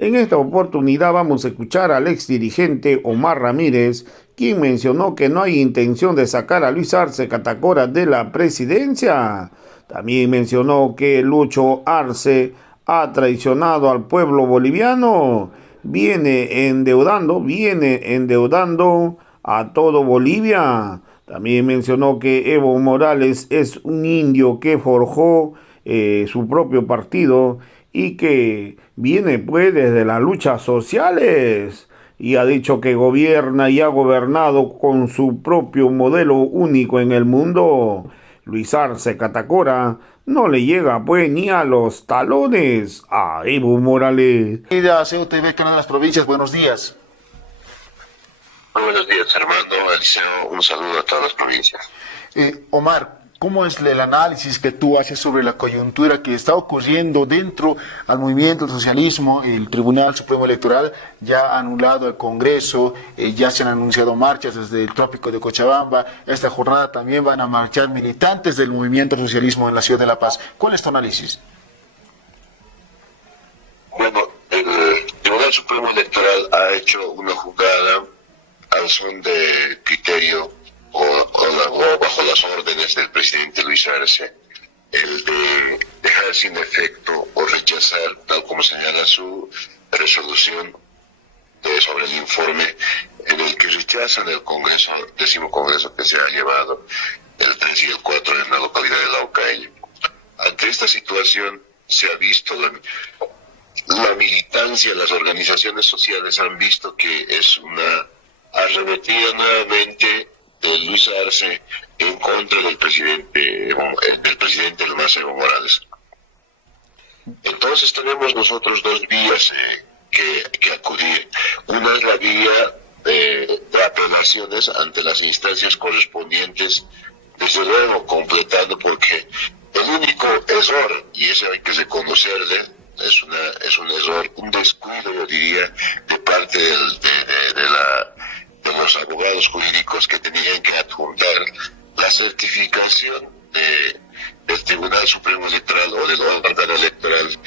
En esta oportunidad vamos a escuchar al ex dirigente Omar Ramírez, quien mencionó que no hay intención de sacar a Luis Arce Catacora de la presidencia. También mencionó que Lucho Arce ha traicionado al pueblo boliviano, viene endeudando a todo Bolivia. También mencionó que Evo Morales es un indio que forjó su propio partido y que viene pues desde las luchas sociales y ha dicho que gobierna y ha gobernado con su propio modelo único en el mundo. Luis Arce Catacora no le llega pues ni a los talones a Evo Morales. Querida CUTV, Canal de las Provincias, buenos días. Muy buenos días, Armando, Eliseo, un saludo a todas las provincias. Omar, ¿cómo es el análisis que tú haces sobre la coyuntura que está ocurriendo dentro al movimiento del socialismo? El Tribunal Supremo Electoral ya ha anulado el Congreso, ya se han anunciado marchas desde el trópico de Cochabamba. Esta jornada también van a marchar militantes del movimiento del socialismo en la ciudad de La Paz. ¿Cuál es tu análisis? Bueno, el Tribunal Supremo Electoral ha hecho una jugada al son de criterio o bajo las órdenes del presidente Luis Arce, el de dejar sin efecto o rechazar, tal como señala su resolución sobre el informe, en el que rechazan el Congreso, décimo Congreso que se ha llevado el 3 y el 4 en la localidad de Laucayo. Ante esta situación se ha visto la militancia, las organizaciones sociales han visto que es una arremetida nuevamente de Luis Arce en contra del presidente Evo Morales. Entonces tenemos nosotros dos vías que acudir. Una es la vía de apelaciones ante las instancias correspondientes, desde luego completando, porque el único error, y eso hay que reconocerle, es un error, un descuido, yo diría, de parte de los abogados jurídicos que tenían que adjuntar la certificación del Tribunal Supremo Electoral o del órgano electoral,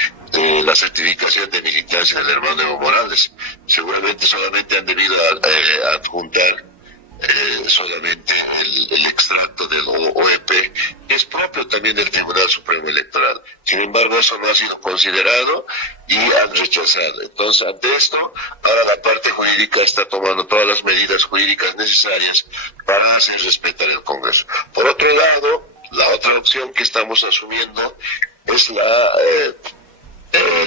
la certificación de militancia del hermano Evo Morales. Seguramente solamente han debido adjuntar solamente el extracto del OEP, que es propio también del Tribunal Supremo Electoral. Sin embargo, eso no ha sido considerado y han rechazado. Entonces, ante esto, ahora la parte jurídica está tomando todas las medidas jurídicas necesarias para hacer respetar el Congreso. Por otro lado, la otra opción que estamos asumiendo es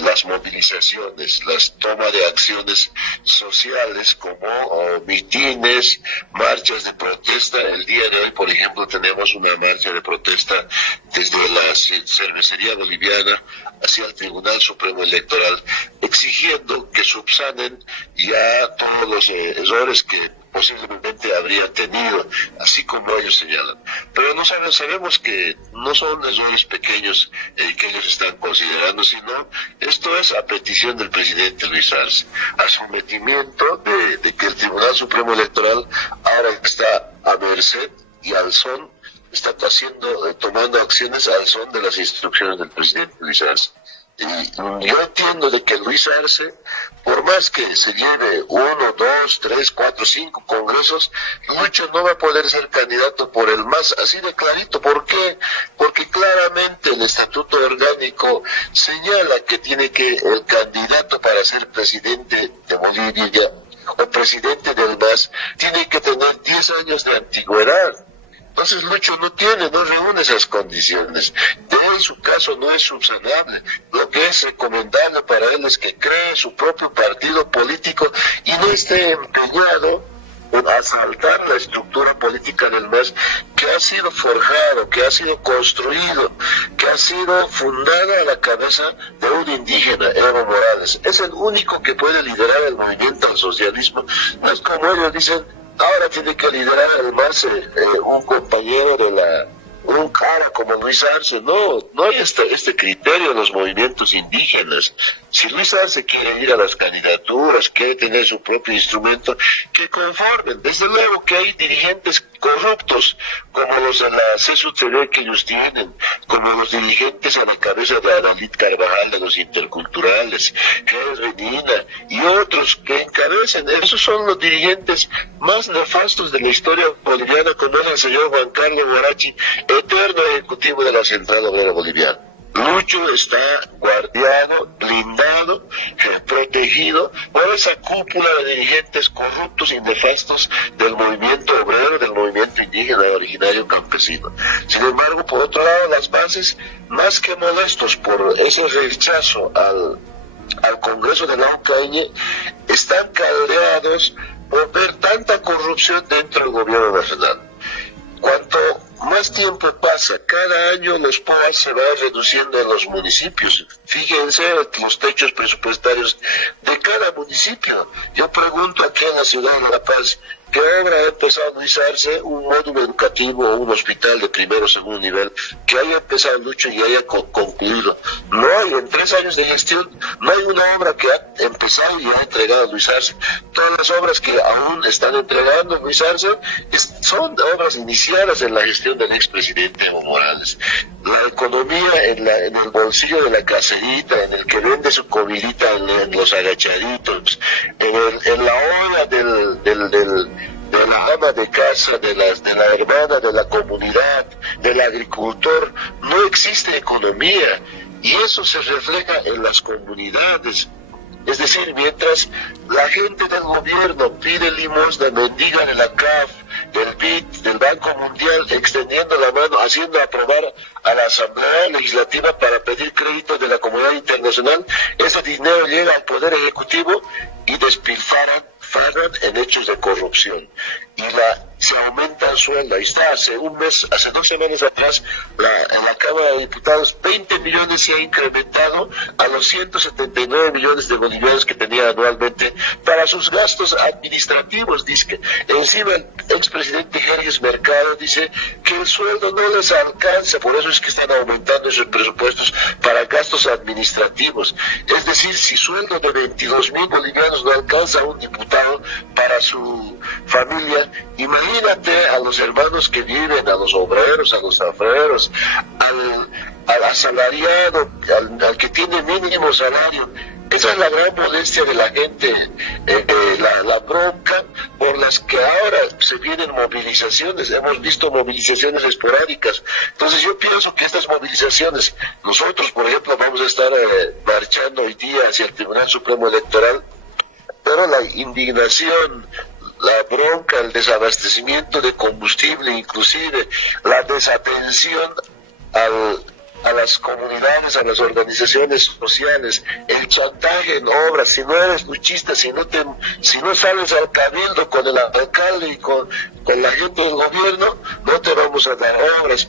las movilizaciones, las tomas de acciones sociales como mitines, marchas de protesta. El día de hoy, por ejemplo, tenemos una marcha de protesta desde la cervecería boliviana hacia el Tribunal Supremo Electoral, exigiendo que subsanen ya todos los errores que posiblemente habría tenido, así como ellos señalan. Pero no sabemos que no son errores pequeños que ellos están considerando, sino esto es a petición del presidente Luis Arce, a sometimiento de que el Tribunal Supremo Electoral ahora está a merced y al son, está tomando acciones al son de las instrucciones del presidente Luis Arce. Y yo entiendo de que Luis Arce, por más que se lleve 1, 2, 3, 4, 5 congresos, Lucho no va a poder ser candidato por el MAS, así de clarito. ¿Por qué? Porque claramente el estatuto orgánico señala que el candidato para ser presidente de Bolivia o presidente del MAS tiene que tener 10 años de antigüedad. Entonces Lucho no reúne esas condiciones. De él su caso no es subsanable. Lo que es recomendable para él es que cree su propio partido político y no esté empeñado en asaltar la estructura política del MAS, que ha sido forjado, que ha sido construido, que ha sido fundada a la cabeza de un indígena, Evo Morales. Es el único que puede liderar el movimiento al socialismo. No es como ellos dicen, ahora tiene que liderar el MAS un compañero un cara como Luis Arce. No hay este criterio en los movimientos indígenas. Si Luis Arce quiere ir a las candidaturas, quiere tener su propio instrumento, que conformen. Desde luego que hay dirigentes corruptos, como los de la CSUTV que ellos tienen, como los dirigentes a la cabeza de Adalit Carvajal, de los interculturales, que es Benina, y otros que encabecen. Esos son los dirigentes más nefastos de la historia boliviana, como es el señor Juan Carlos Guarachi, eterno ejecutivo de la Central Obrera Boliviana. Lucho está guardiado, blindado, protegido por esa cúpula de dirigentes corruptos y nefastos del movimiento obrero, del movimiento indígena originario campesino. Sin embargo, por otro lado, las bases, más que molestos por ese rechazo al Congreso de la UCAIñe, están caldeados por ver tanta corrupción dentro del gobierno nacional. Cuanto más tiempo pasa, cada año los POAS se van reduciendo en los municipios. Fíjense los techos presupuestarios de cada municipio. Yo pregunto aquí en la ciudad de La Paz, ¿qué obra ha empezado a Luis Arce? Un módulo educativo o un hospital de primero o segundo nivel que haya empezado Lucho y haya concluido. No hay, en 3 años de gestión, no hay una obra que ha empezado y ha entregado Luis Arce. Todas las obras que aún están entregando Luis Arce son obras iniciadas en la gestión del expresidente Evo Morales. La economía en el bolsillo de la caserita, en el que vende su comidita en los agachaditos, en la hora de la ama de casa, de la hermana de la comunidad, del agricultor, no existe economía, y eso se refleja en las comunidades. Es decir, mientras la gente del gobierno pide limosna, mendiga de la CAF, del BID, del Banco Mundial, extendiendo la mano, haciendo aprobar a la Asamblea Legislativa para pedir crédito de la comunidad internacional, ese dinero llega al Poder Ejecutivo y despilfarran en hechos de corrupción. Y se aumenta el sueldo. Ahí está, hace 2 semanas atrás, en la Cámara de Diputados, 20 millones se ha incrementado a los 179 millones de bolivianos que tenía anualmente para sus gastos administrativos. Dice que encima el expresidente Jerjes Mercado dice que el sueldo no les alcanza, por eso es que están aumentando esos presupuestos para gastos administrativos. Es decir, si sueldo de 22.000 bolivianos no alcanza a un diputado para su familia, imagínate a los hermanos que viven, a los obreros, a los zafreros, al asalariado, al que tiene mínimo salario. Esa es la gran molestia de la gente, la bronca por las que ahora se vienen movilizaciones. Hemos visto movilizaciones esporádicas. Entonces yo pienso que estas movilizaciones, nosotros por ejemplo vamos a estar marchando hoy día hacia el Tribunal Supremo Electoral, pero la indignación, la bronca, el desabastecimiento de combustible, inclusive la desatención a las comunidades, a las organizaciones sociales, el chantaje en obras, si no eres luchista, si no sales al cabildo con el alcalde y con la gente del gobierno, no te vamos a dar obras.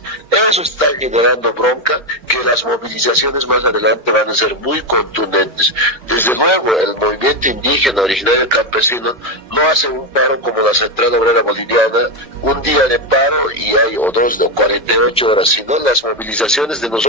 Eso está generando bronca, que las movilizaciones más adelante van a ser muy contundentes. Desde luego, el movimiento indígena originario campesino no hace un paro como la Central Obrera Boliviana, un día de paro y hay o 2 o 48 horas, sino las movilizaciones de nosotros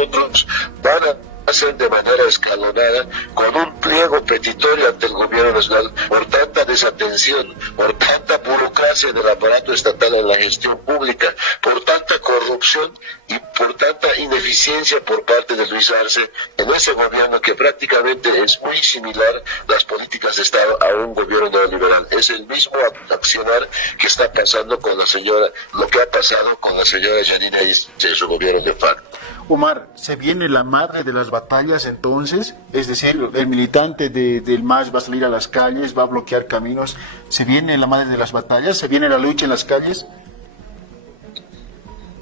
van a hacer de manera escalonada, con un pliego petitorio ante el gobierno nacional por tanta desatención, por tanta burocracia del aparato estatal en la gestión pública, por tanta corrupción y por tanta ineficiencia por parte de Luis Arce en ese gobierno, que prácticamente es muy similar las políticas de Estado a un gobierno neoliberal. Es el mismo accionar que está pasando con la señora, lo que ha pasado con la señora Yanina y su gobierno de facto. Omar, ¿se viene la madre de las batallas entonces? Es decir, el militante del MAS va a salir a las calles, va a bloquear caminos. ¿Se viene la madre de las batallas? ¿Se viene la lucha en las calles?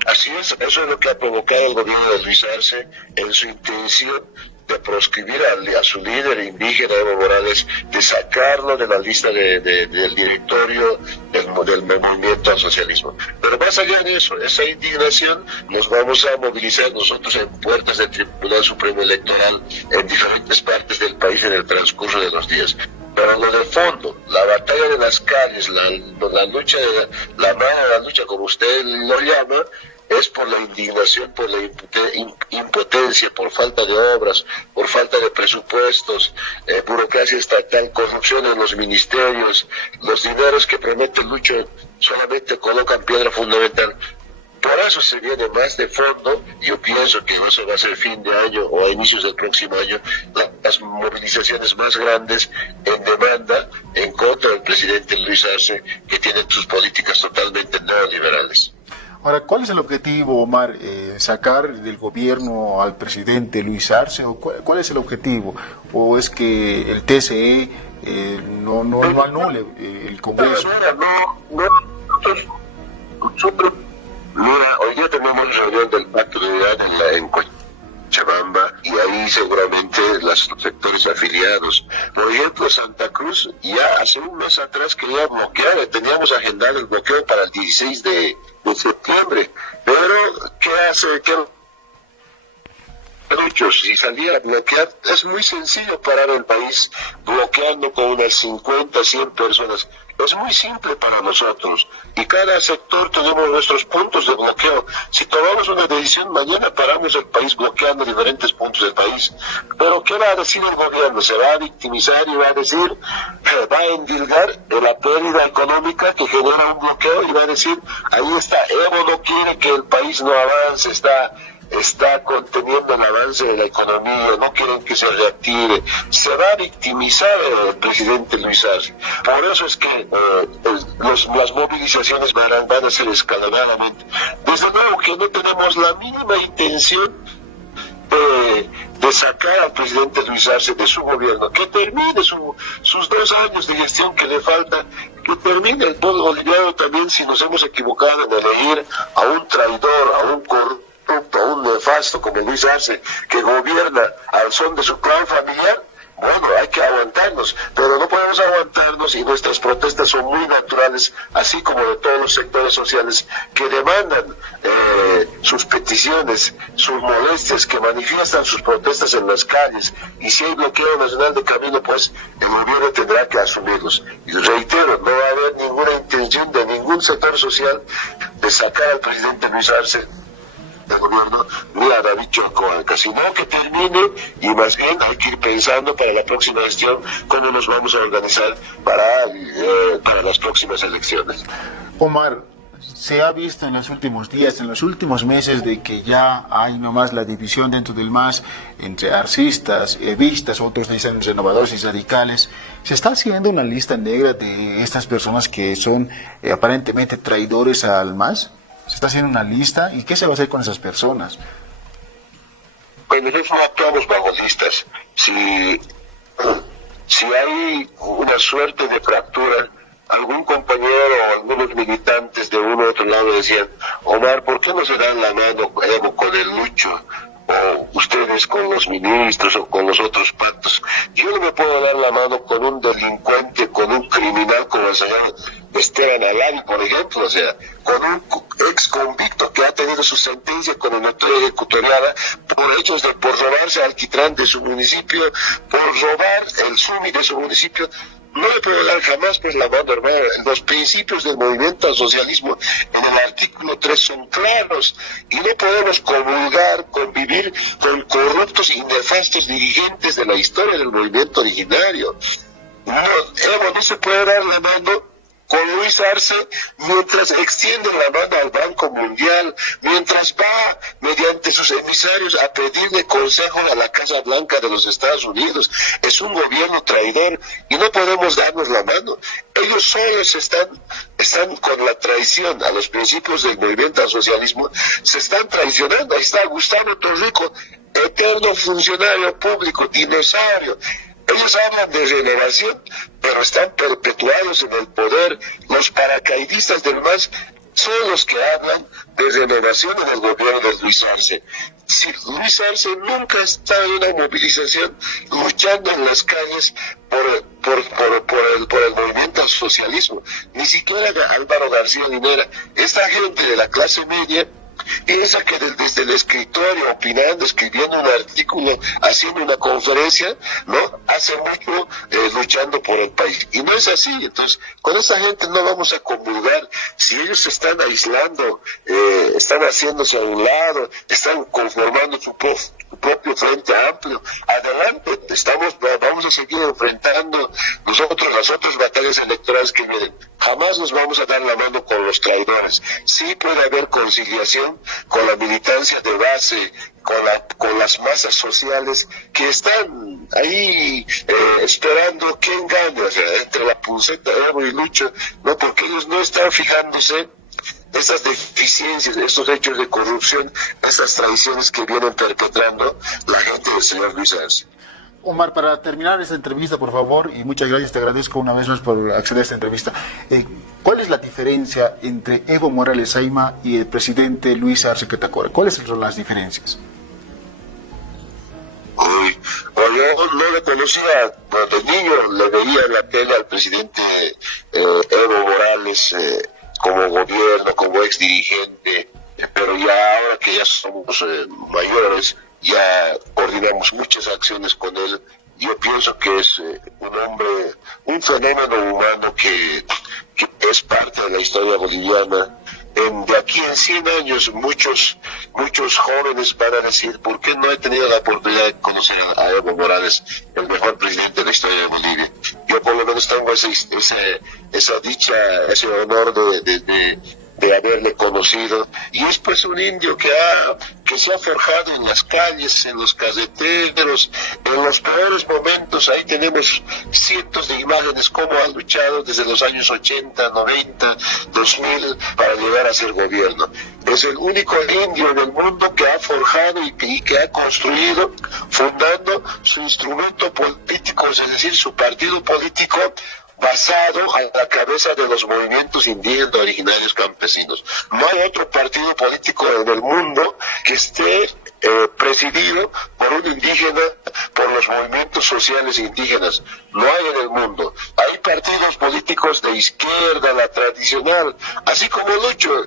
Así es, eso es lo que ha provocado el gobierno de Luis Arce en su intención de proscribir a su líder indígena Evo Morales, de sacarlo de la lista del directorio del movimiento al socialismo. Pero más allá de eso, esa indignación nos vamos a movilizar nosotros en puertas del Tribunal Supremo Electoral en diferentes partes del país en el transcurso de los días. Pero lo de fondo, la batalla de las calles, la lucha como usted lo llama, es por la indignación, por la impotencia, por falta de obras, por falta de presupuestos, burocracia estatal, corrupción en los ministerios, los dineros que promete Lucho solamente colocan piedra fundamental. Por eso se viene más de fondo. Yo pienso que eso va a ser fin de año o a inicios del próximo año, las movilizaciones más grandes en demanda en contra del presidente Luis Arce, que tiene sus políticas totalmente neoliberales. Ahora, ¿cuál es el objetivo, Omar? ¿Sacar del gobierno al presidente Luis Arce? ¿O cuál es el objetivo? ¿O es que el TSE no anule el Congreso? Mira, hoy día tenemos reunión del Pacto de Unidad en Cochabamba y ahí seguramente los sectores afiliados. Por ejemplo, Santa Cruz ya hace un mes atrás quería bloquear, teníamos agendado el bloqueo para el 16 de septiembre, pero ¿qué hace? Si salía a bloquear, es muy sencillo parar el país bloqueando con unas 50, 100 personas. Es muy simple para nosotros y cada sector tenemos nuestros puntos de bloqueo. Si tomamos una decisión, mañana paramos el país bloqueando diferentes puntos del país. Pero ¿qué va a decir el gobierno? Se va a victimizar y va a decir, va a endilgar de la pérdida económica que genera un bloqueo y va a decir, ahí está, Evo no quiere que el país no avance, está conteniendo el avance de la economía, no quieren que se reactive. Se va a victimizar el presidente Luis Arce. Por eso es que las movilizaciones van a ser escalonadamente. Desde luego que no tenemos la mínima intención de sacar al presidente Luis Arce de su gobierno, que termine sus 2 años de gestión que le falta, que termine el pueblo boliviano también. Si nos hemos equivocado en elegir a un traidor, a un corrupto, a un nefasto como Luis Arce, que gobierna al son de su clan familiar, bueno, hay que aguantarnos, pero no podemos aguantarnos y nuestras protestas son muy naturales, así como de todos los sectores sociales que demandan sus peticiones, sus molestias, que manifiestan sus protestas en las calles, y si hay bloqueo nacional de camino, pues el gobierno tendrá que asumirlos. Y reitero, no va a haber ninguna intención de ningún sector social de sacar al presidente Luis Arce del gobierno ni a David Chocoanca, sino que termine, y más bien hay que ir pensando para la próxima gestión cómo nos vamos a organizar para las próximas elecciones. Omar, se ha visto en los últimos días, en los últimos meses, de que ya hay nomás la división dentro del MAS entre arcistas, evistas, otros dicen renovadores y radicales. ¿Se está haciendo una lista negra de estas personas que son aparentemente traidores al MAS? ¿Se está haciendo una lista? ¿Y qué se va a hacer con esas personas? Pues nosotros no actuamos bajo listas. Si hay una suerte de fractura, algún compañero o algunos militantes de uno u otro lado decían, Omar, ¿por qué no se dan la mano Evo con el Lucho? O ustedes con los ministros o con los otros pactos. Yo no me puedo dar la mano con un delincuente, con un criminal como el señor Esteban Alari, por ejemplo, o sea, con un ex convicto que ha tenido su sentencia condenatoria ejecutoriada por robarse alquitrán de su municipio, por robar el SUMI de su municipio. No le puedo dar jamás pues la mano, hermano. Los principios del movimiento al socialismo en el artículo 3 son claros y no podemos convivir con corruptos y nefastos dirigentes de la historia del movimiento originario. Evo no se puede dar la mano con Luis Arce mientras extiende la mano al Banco Mundial, mientras va mediante sus emisarios a pedirle consejo a la Casa Blanca de los Estados Unidos. Es un gobierno traidor y no podemos darnos la mano. Ellos solos están con la traición a los principios del movimiento al socialismo, se están traicionando. Ahí está Gustavo Torrico, eterno funcionario público, dinosaurio. Ellos hablan de renovación, pero están perpetuados en el poder. Los paracaidistas del MAS son los que hablan de renovación en el gobierno de Luis Arce. Si Luis Arce nunca está en una movilización luchando en las calles por el movimiento al socialismo, ni siquiera Álvaro García Linera. Esta gente de la clase media Piensa que desde el escritorio, opinando, escribiendo un artículo, haciendo una conferencia, ¿no? Hace mucho luchando por el país. Y no es así. Entonces, con esa gente no vamos a comulgar. Si ellos se están aislando, están haciéndose a un lado, están conformando su propio frente amplio, adelante, vamos a seguir enfrentando nosotros las otras batallas electorales que vienen. Jamás nos vamos a dar la mano con los traidores. Sí puede haber conciliación con la militancia de base, con las masas sociales que están ahí esperando quién gane, o sea, entre la Punceta, Evo y Lucho, no, porque ellos no están fijándose estas deficiencias, estos hechos de corrupción, estas traiciones que vienen perpetrando la gente del señor Luis Arce. Omar, para terminar esta entrevista, por favor, y muchas gracias, te agradezco una vez más por acceder a esta entrevista. ¿Cuál es la diferencia entre Evo Morales Ayma y el presidente Luis Arce Catacora? ¿Cuáles son las diferencias? Yo no le conocía, de niño le veía en la tele al presidente Evo Morales como gobierno, como ex dirigente, pero ya ahora que ya somos mayores, ya coordinamos muchas acciones con él. Yo pienso que es un hombre, un fenómeno humano que es parte de la historia boliviana. De aquí en 100 años muchos jóvenes van a decir, ¿por qué no he tenido la oportunidad de conocer a Evo Morales, el mejor presidente de la historia de Bolivia? Yo por lo menos tengo esa dicha, ese honor de haberle conocido, y es pues un indio que se ha forjado en las calles, en los carreteros, en los peores momentos. Ahí tenemos cientos de imágenes cómo ha luchado desde los años 80, 90, 2000 para llegar a ser gobierno. Es el único indio en el mundo que ha forjado y que ha construido, fundando su instrumento político, es decir, su partido político, basado a la cabeza de los movimientos indígenas originarios campesinos. No hay otro partido político en el mundo que esté presidido por un indígena, por los movimientos sociales indígenas. No hay en el mundo. Hay partidos políticos de izquierda, la tradicional, así como Lucho,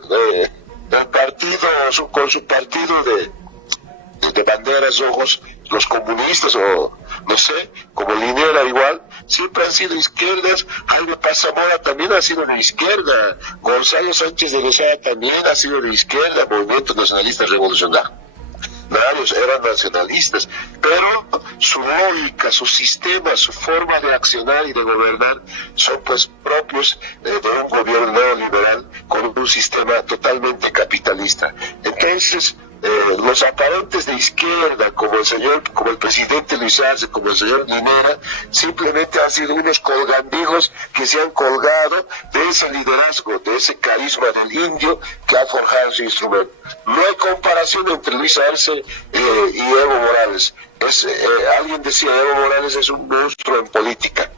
el partido, con su partido de banderas rojos, los comunistas, o no sé, como Linera igual, siempre han sido izquierdas. Jaime Paz Zamora también ha sido de izquierda, Gonzalo Sánchez de Lozada también ha sido de izquierda, movimientos nacionalistas revolucionarios eran nacionalistas, pero su lógica, su sistema, su forma de accionar y de gobernar son pues propios de un gobierno neoliberal con un sistema totalmente capitalista. Entonces, los aparentes de izquierda, como el presidente Luis Arce, como el señor Linera, simplemente han sido unos colgandijos que se han colgado de ese liderazgo, de ese carisma del indio que ha forjado su instrumento. No hay comparación entre Luis Arce y Evo Morales. Alguien decía, Evo Morales es un monstruo en política.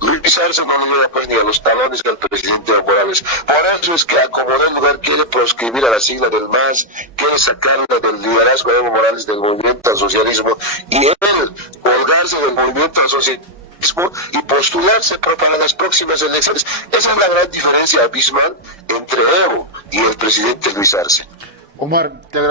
Luis Arce no le llega pues ni a los talones del presidente Evo Morales. Por eso es que acomodó el lugar, quiere proscribir a la sigla del MAS, quiere sacarla del liderazgo de Evo Morales del movimiento al socialismo, y él colgarse del movimiento al socialismo y postularse para las próximas elecciones. Esa es la gran diferencia abismal entre Evo y el presidente Luis Arce. Omar, te agradezco.